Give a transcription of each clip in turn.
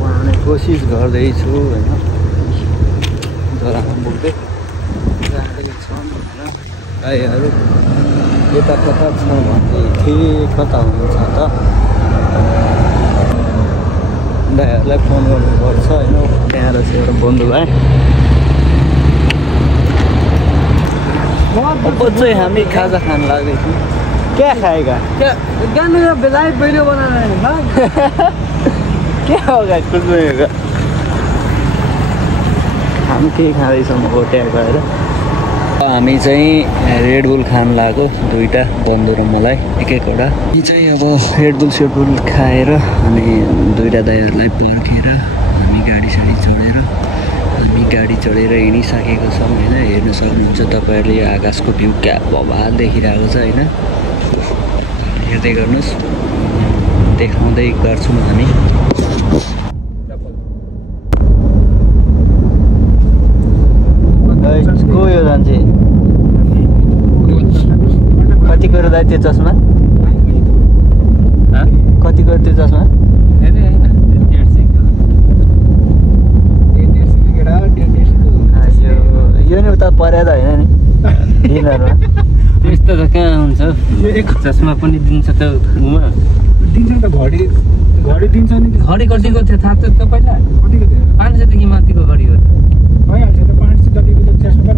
बनाउने कोसिस गर्दैछु होइन। जरामा बोक्दै जाँदैछौँ होइन। गाईहरू यता कता छ भन्दै थिएँ, कता हुनुहुन्छ त? दाइहरूलाई फोन गर्नुपर्छ होइन। त्यहाँ रहेछ एउटा बन्धुभाइ। अब चाहिँ हामी खाजा खान लाग्दैछौँ। क्या खाएगा? क्या बेलायत वीडियो बनाना है? क्या होगा कुछ नहीं होगा। हामी केही खाँदैछौँ होटेल गएर। हामी चाहिँ रेड बुल खान लाग्यो, दुईवटा बन्धु र मलाई एक एकवटा। हामी चाहिँ अब रेड बुल खाएर अनि दुईवटा दाइहरूलाई पर्खेर हामी गाडी चढेर हिँडिसकेको छौँ होइन। हेर्न सक्नुहुन्छ तपाईँहरूले यो आकाशको भ्यू क्या बवाल देखिरहेको छ होइन। हेर्दै गर्नुहोस्, देखाउँदै गर्छौँ हामी। को यो जान्छे? कतिको दाइ त्यो चस्मा? कतिको त्यो चस्मा? यो नि उता परेर होइन नि दिनहरूमा। त्यस्तो त कहाँ हुन्छ? एक चस्मा पनि दिन्छ त उमा दिन्छ त। घडी दिन्छ नि। घडी कतिको थियो थाहा छ तपाईँलाई? कतिको थियो? 500 देखि माथिको घडी हो त। भइहाल्छ त। 500 जतिको त चस्मा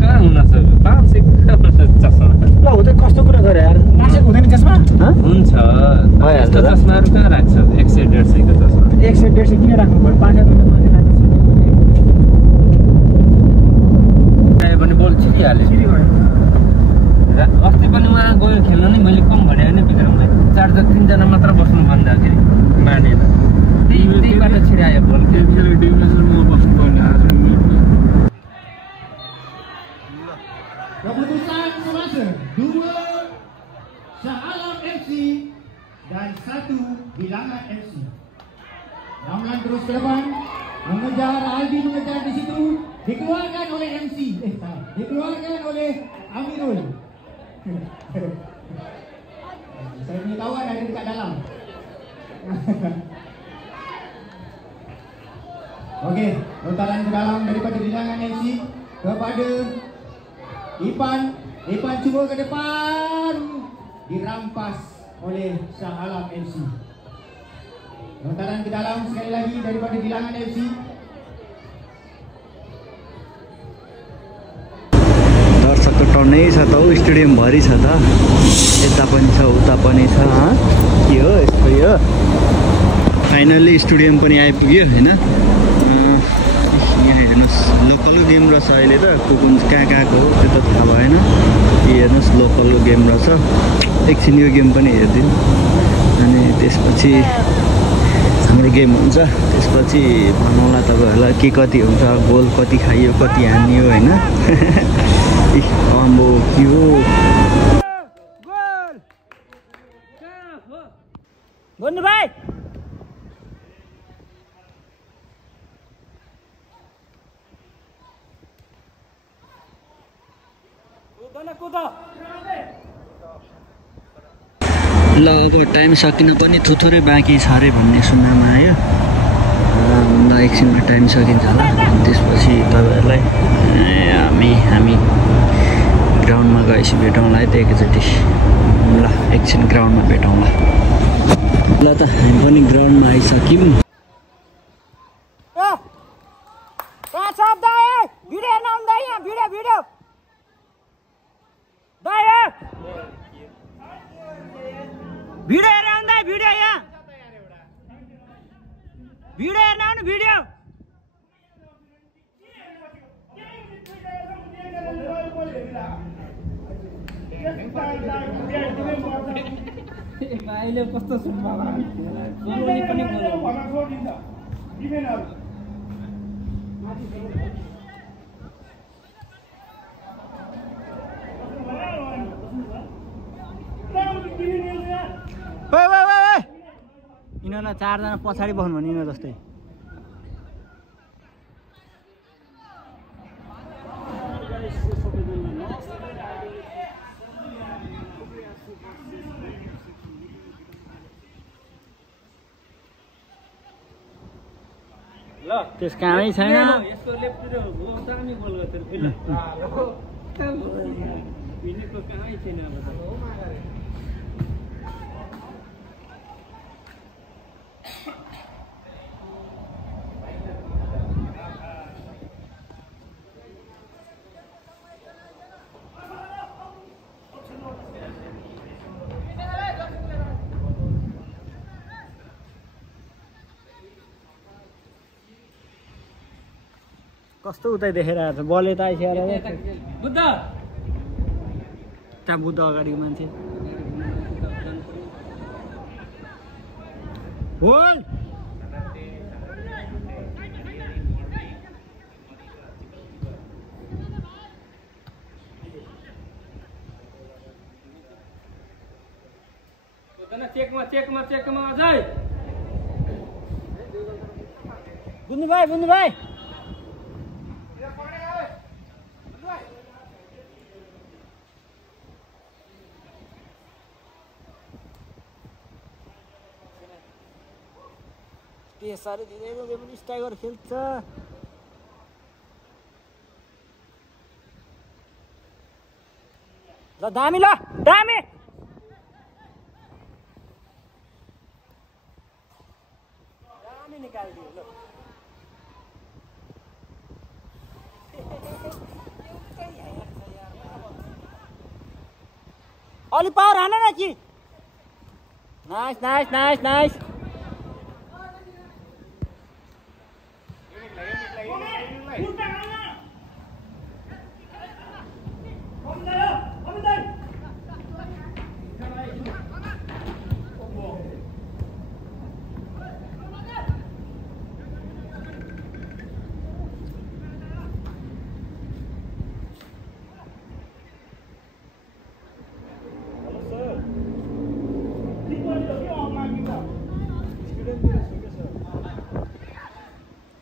कहाँ हुनसक्छ? कहाँ हुनसक्छ? 500 चस्मा ल हो त। कस्तो कुरा गरे यार? 500 हुँदैन चस्मा? हुन्छ भइहाल्छ। चस्माहरू कहाँ राख्छ? 100-150 को चस्मा। 100-150 किन राख्नु पर्यो? 500 माथि राख्छ भने बोल छिरिहाल्यो। अस्ति पनि उहाँ गयो खेल्न नि, मैले कम भने होइन विक्रमलाई। 4-3 जना मात्र बस्नु भन्दाखेरि मानेन। त्यहीबाट छिरायो बोल। Keputusan semasa 2 Shah-Alam FC dan 1 Bilangan FC. Ramlan terus ke depan, mengejar Aldi, mengejar di situ, dikeluarkan oleh MC. Dikeluarkan oleh Amirul. Saya punya kawan ada dekat dalam. Okey, lontaran ke dalam daripada Bilangan FC kepada Ipan cuba ke depan, dirampas oleh Shah-Alam FC. Lontaran ke dalam sekali lagi daripada Bilangan FC. दर्शकको टर्नै छ त हौ, स्टेडियमभरि छ त। यता पनि छ उता पनि छ। के हो यस्तो? यो फाइनल्ली स्टेडियम पनि आइपुग्यो होइन। यहाँ हेर्नुहोस् लोकल गेम रहेछ अहिले त। कुन कहाँ कहाँको हो त्यो त थाहा भएन। हेर्नुहोस् लोकल गेम रहेछ। एकछिन यो गेम पनि हेरिदिउँ अनि त्यसपछि हाम्रो गेम हुन्छ। त्यसपछि भनौँला तपाईँहरूलाई के कति हुन्छ, गोल कति खाइयो, कति हानियो होइन। अम्बो के हो बन्नु भाइ? ल अब टाइम सकिन पनि थुथुरै बाँकी छ अरे भन्ने सुन्नमा आयो। ल एकछिनमा टाइम सकिन्छ होला। त्यसपछि तपाईँहरूलाई हामी ग्राउन्डमा गएपछि भेटौँला है त एकचोटि। ल एकछिन ग्राउन्डमा भेटौँला। ल त हामी पनि ग्राउन्डमा आइसक्यौँ। अहिले कस्तो सुन्नु यिनीहरूलाई 4 जना पछाडि बस्नु भने यिनीहरू जस्तै। ल त्यस कामै छैन यसको लेफ्टतिर हो दामी गोल गर्छ फेरि भिनेको कामै छैन अब कस्तो उतै देखेर आएको छ बल यता आइसकेर बुद्ध त्यहाँ बुद्ध अगाडिको मान्छे होल चेकमा अझै बुझ्नु भाइ साह्रै धेरै पनि स्टाइगर खेल्छ ल दामी निकालिदियो ल अलि पावर हान न कि नाइस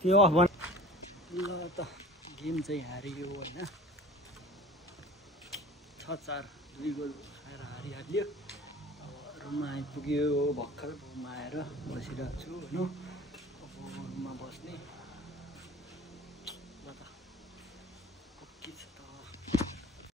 त्यो अफ ल त गेम चाहिँ हारियो होइन 6-4 2 गोल खाएर हारिहाल्यो अब रुममा आइपुग्यो भर्खर रुममा आएर बसिरहेको छु होइन अब रुममा बस्ने